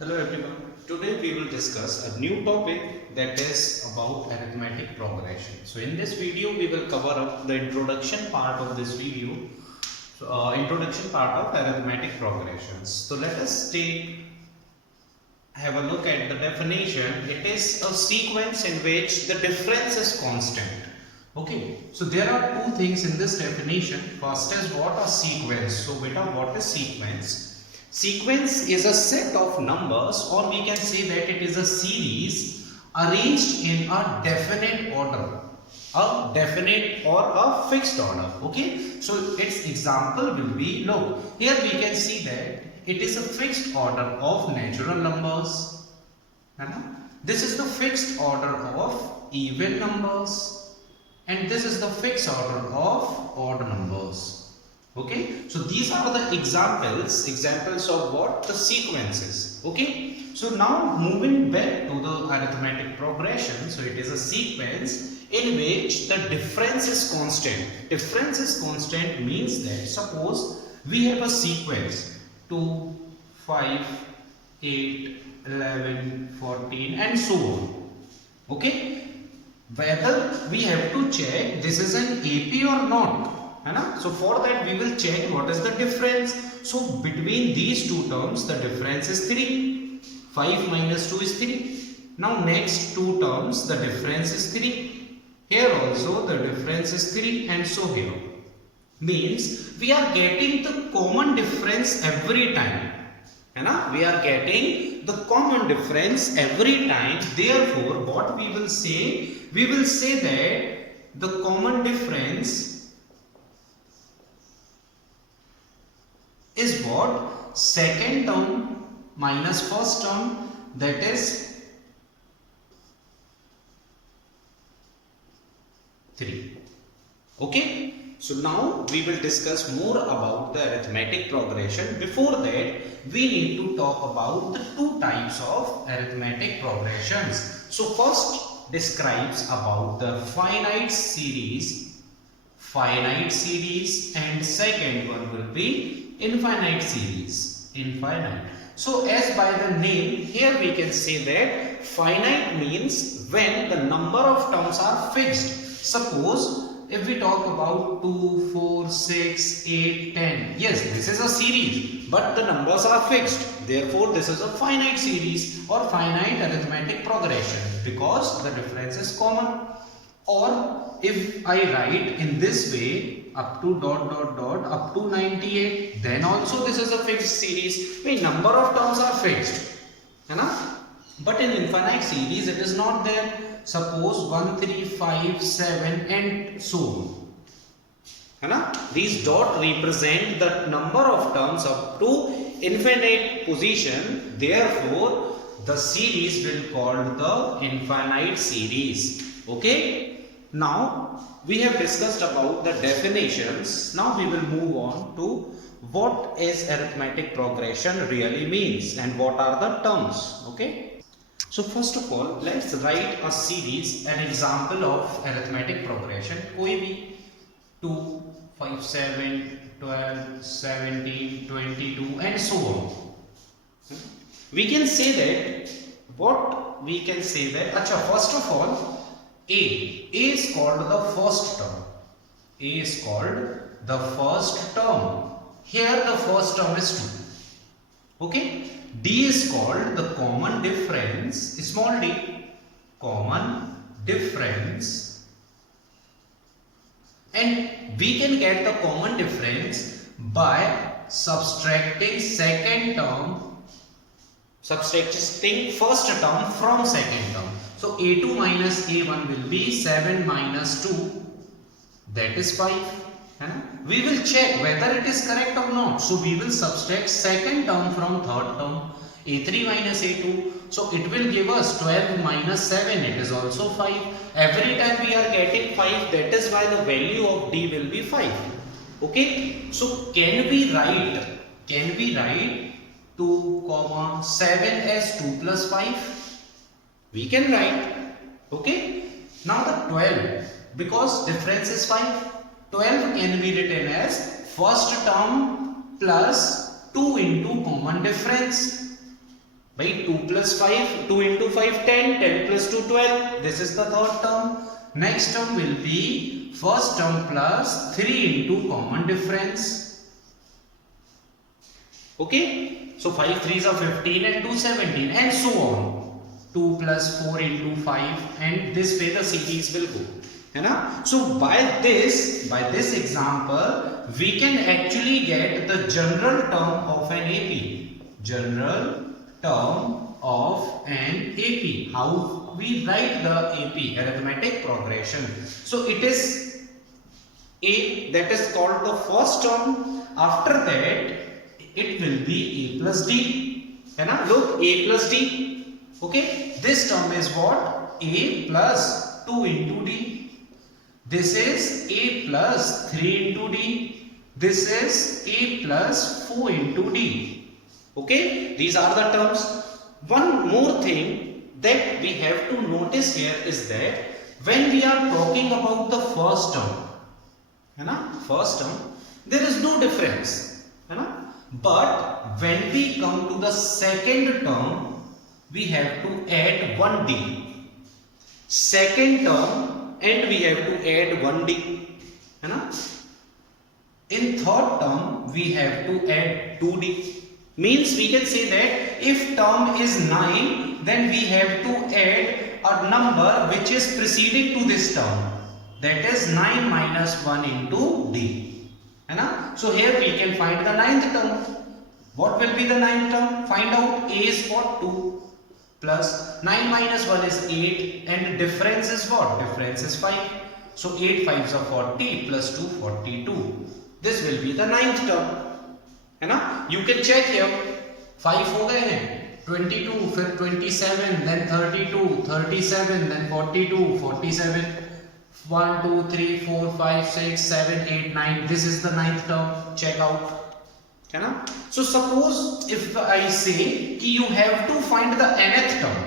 Hello everyone. Today we will discuss a new topic that is about arithmetic progression. So in this video we will cover up the introduction part of this video. Introduction part of arithmetic progressions. So let us have a look at the definition. It is a sequence in which the difference is constant. Okay. So there are two things in this definition. First is what a sequence. So beta, what is sequence? Sequence is a set of numbers, or we can say that it is a series arranged in a definite order, a definite or a fixed order. Okay, so its example will be, look, here we can see that it is a fixed order of natural numbers. This is the fixed order of even numbers, and this is the fixed order of odd numbers. Okay, so these are the examples of what the sequences. Okay, so now moving back to the arithmetic progression. So it is a sequence in which the difference is constant. Difference is constant means that suppose we have a sequence 2, 5, 8, 11, 14 and so on. Okay, whether we have to check this is an AP or not. So for that we will check what is the difference. So between these two terms the difference is 3. 5 minus 2 is 3. Now next two terms the difference is 3. Here also the difference is 3, and so here. Means we are getting the common difference every time. We are getting the common difference every time. Therefore what we will say? We will say that the common difference is what? Second term minus first term, that is 3. Okay, so now we will discuss more about the arithmetic progression. Before that we need to talk about the two types of arithmetic progressions. So first describes about the finite series, and second one will be infinite series, infinite. So as by the name, here we can say that finite means when the number of terms are fixed. Suppose if we talk about 2, 4, 6, 8, 10, yes, this is a series, but the numbers are fixed. Therefore this is a finite series or finite arithmetic progression because the difference is common. Or if I write in this way, up to ... up to 98, then also this is a fixed series. The number of terms are fixed, but in infinite series it is not there. Suppose 1, 3, 5, 7 and so on. These dot represent the number of terms up to infinite position. Therefore the series will called the infinite series. Okay. Now we have discussed about the definitions. Now we will move on to what is arithmetic progression really means and what are the terms. Okay. So first of all, let's write a series, an example of arithmetic progression. कोई भी 2, 5, 7, 12, 17, 22 and so on. We can say that first of all, A is called the first term. A is called the first term. Here the first term is 2. Okay. D is called the common difference, small d, common difference. And we can get the common difference by subtracting first term from second term. So A2 minus A1 will be 7 minus 2, that is 5. We will check whether it is correct or not. So we will subtract second term from third term, A3 minus A2. So it will give us 12 minus 7, it is also 5. Every time we are getting 5, that is why the value of D will be 5. Okay. So can we write 2, 7 as 2 plus 5? We can write. Okay. Now the 12, because difference is 5, 12 can be written as first term plus 2 into common difference. By 2 plus 5, 2 into 5, 10, 10 plus 2, 12. This is the third term. Next term will be first term plus 3 into common difference. Okay. So 5 3s are 15 and 2 17 and so on. 2 plus 4 into 5 and this way the series will go. So by this example we can actually get the general term of an AP. General term of an AP. How we write the AP, arithmetic progression. So it is A, that is called the first term. After that it will be A plus D. Look, A plus D. Okay, this term is what? A plus 2 into D. This is A plus 3 into D. This is A plus 4 into D. Okay, these are the terms. One more thing that we have to notice here is that when we are talking about the first term, there is no difference. But when we come to the second term, we have to add 1D. Second term and we have to add 1D. In third term, we have to add 2D. Means we can say that if term is 9, then we have to add a number which is preceding to this term. That is 9 minus 1 into D. So here we can find the ninth term. What will be the ninth term? Find out. A is what? 2 plus 9 minus 1 is 8 and difference is what? Difference is 5. So 8 5s are 40 plus 2 42. This will be the ninth term. You can check here. 5 हो गए हैं, 22 फिर 27 then 32 37 then 42 47 1 2 3 4 5 6 7 8 9. This is the ninth term. Check out. So suppose if I say कि you have to find the nth term.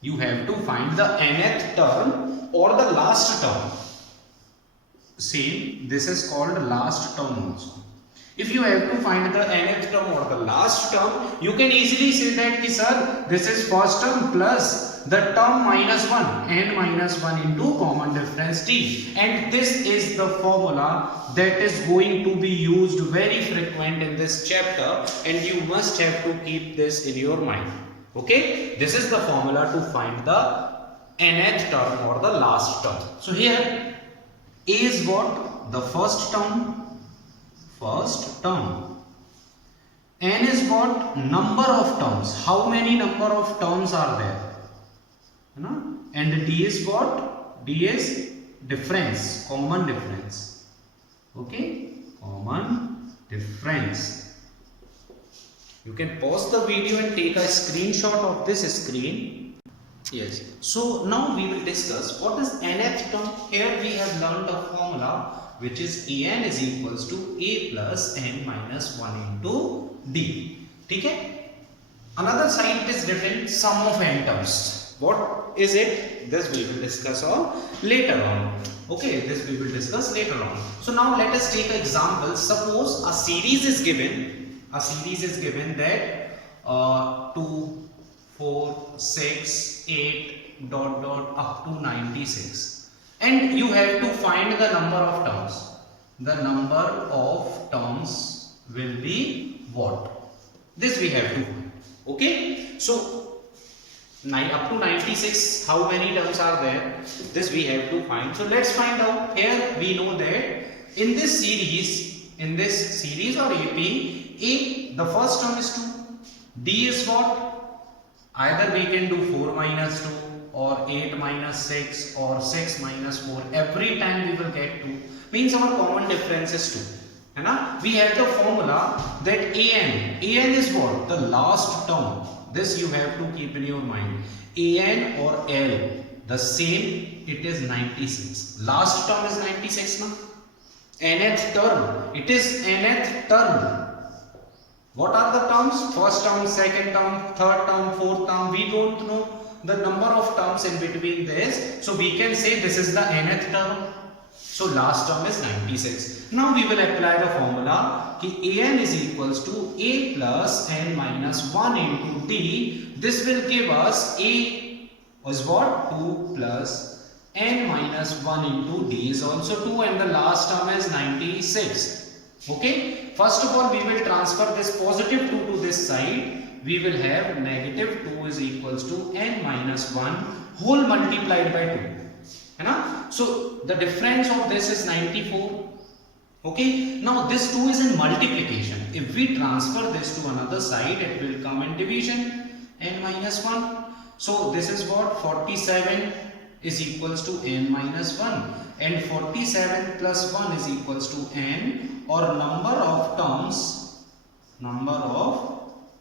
You have to find the nth term or the last term. Same, this is called last term also. If you have to find the nth term or the last term, you can easily say that ki, sir, this is first term plus the term minus 1, n minus 1 into common difference t. And this is the formula that is going to be used very frequent in this chapter, and you must have to keep this in your mind. Okay, this is the formula to find the nth term or the last term. So here A is what? The first term. First term. N is what? Number of terms. How many number of terms are there? And D is what? D is difference, common difference. Okay, common difference. You can pause the video and take a screenshot of this screen. Yes. So now we will discuss what is nth term. Here we have learned a formula which is an is equals to a plus n minus 1 into d. Okay? Another side it is written sum of n terms. What is it? This we will discuss on later on. Okay, this we will discuss later on. So now let us take an example. Suppose a series is given. A series is given that 2, 4, 6, 8 dot dot up to 96. And you have to find the number of terms. The number of terms will be what? This we have to find. Okay. So up to 96, how many terms are there? This we have to find. So let's find out. Here we know that in this series or AP, the first term is 2. D is what? Either we can do 4 minus 2. Or 8 minus 6 or 6 minus 4. Every time we will get 2. Means our common difference is 2. We have the formula that an is what? The last term. This you have to keep in your mind. An or L, the same, it is 96. Last term is 96 now. Nth term, it is nth term. What are the terms? First term, second term, third term, fourth term. We don't know the number of terms in between this, so we can say this is the nth term. So last term is 96. Now we will apply the formula कि an is equals to a plus n minus 1 into d. This will give us a is what? 2 plus n minus 1 into d is also 2, and the last term is 96. Okay. First of all, we will transfer this positive 2 to this side. We will have negative 2 is equals to n minus 1 whole multiplied by 2. So the difference of this is 94. Okay. Now this 2 is in multiplication. If we transfer this to another side, it will come in division, n minus 1. So this is what? 47 is equals to n minus 1, and 47 plus 1 is equals to n, or number of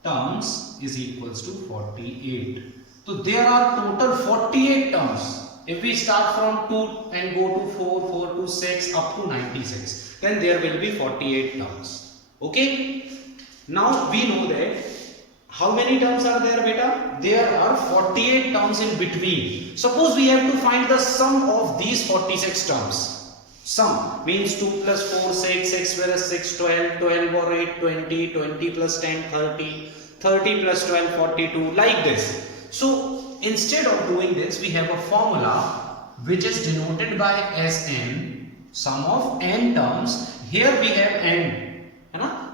terms is equals to 48. So there are total 48 terms. If we start from 2 and go to 4, 4 to 6 up to 96, then there will be 48 terms. Okay. Now we know that how many terms are there, beta? There are 48 terms in between. Suppose we have to find the sum of these 46 terms. Sum means 2 plus 4, 6, 6 plus 6, 12, 12 or 8, 20, 20 plus 10, 30, 30 plus 12, 42, like this. So instead of doing this, we have a formula which is denoted by Sn, sum of n terms. Here we have n,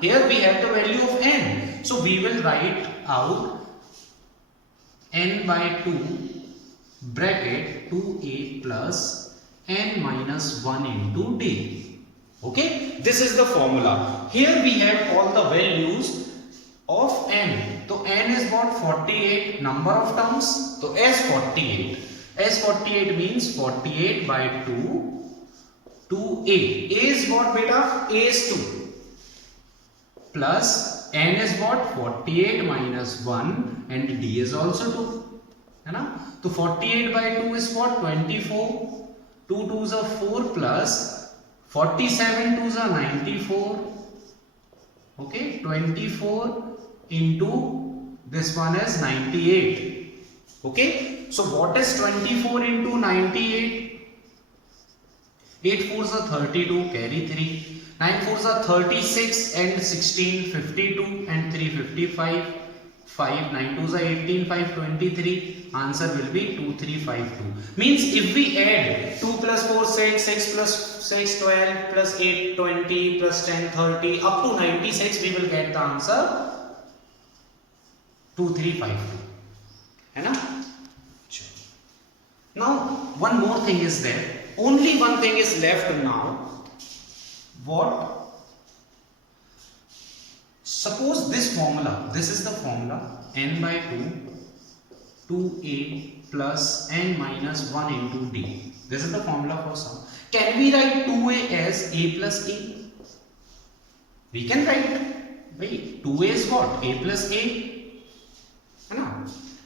here we have the value of n. So we will write out n by 2 bracket 2a plus n minus 1 into d. Okay, this is the formula. Here we have all the values of n. So n is what? 48 number of terms. So S48. S48 means 48 by 2 2a. A is what, beta? A is 2 plus n is what? 48 minus 1, and d is also 2. So 48 by 2 is what? 24. 2 2s are 4 plus 47 2s are 94. Okay, 24 into this one is 98. Okay, so what is 24 into 98? 8 4s are 32, carry 3. 9 4s are 36, and 16 52, and 3 55. 5 9 2s are 18, 5 23. Answer will be 2352. Means if we add 2 plus 4 6, 6 plus 6 12, plus 8 20, plus 10 30 up to 96, we will get the answer 2352. Now one more thing is there. Only one thing is left now. What? Suppose this formula, this is the formula, n by 2, 2a plus n minus 1 into d. This is the formula for sum. Can we write 2a as a plus a? We can write. Wait, 2a is what? A plus a.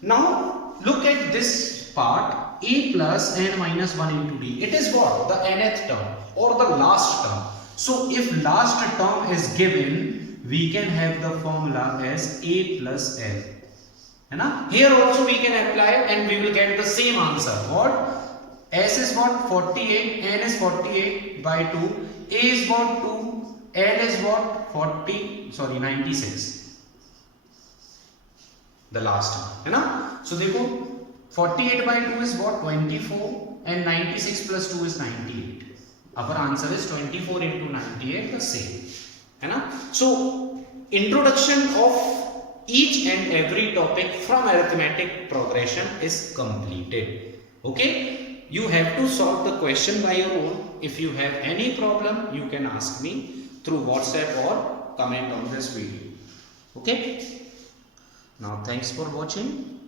Now look at this part, a plus n minus 1 into d. It is what? The nth term or the last term. So if last term is given, we can have the formula as a plus l. Here also we can apply and we will get the same answer. What? S is what? 48, n is 48 by 2, a is what? 2, l is what? 96. The last term. So देखो 48 by 2 is what? 24, and 96 plus 2 is 98. Our answer is 24 into 98, the same. So introduction of each and every topic from arithmetic progression is completed. Okay, you have to solve the question by your own. If you have any problem, you can ask me through WhatsApp or comment on this video. Okay, now thanks for watching.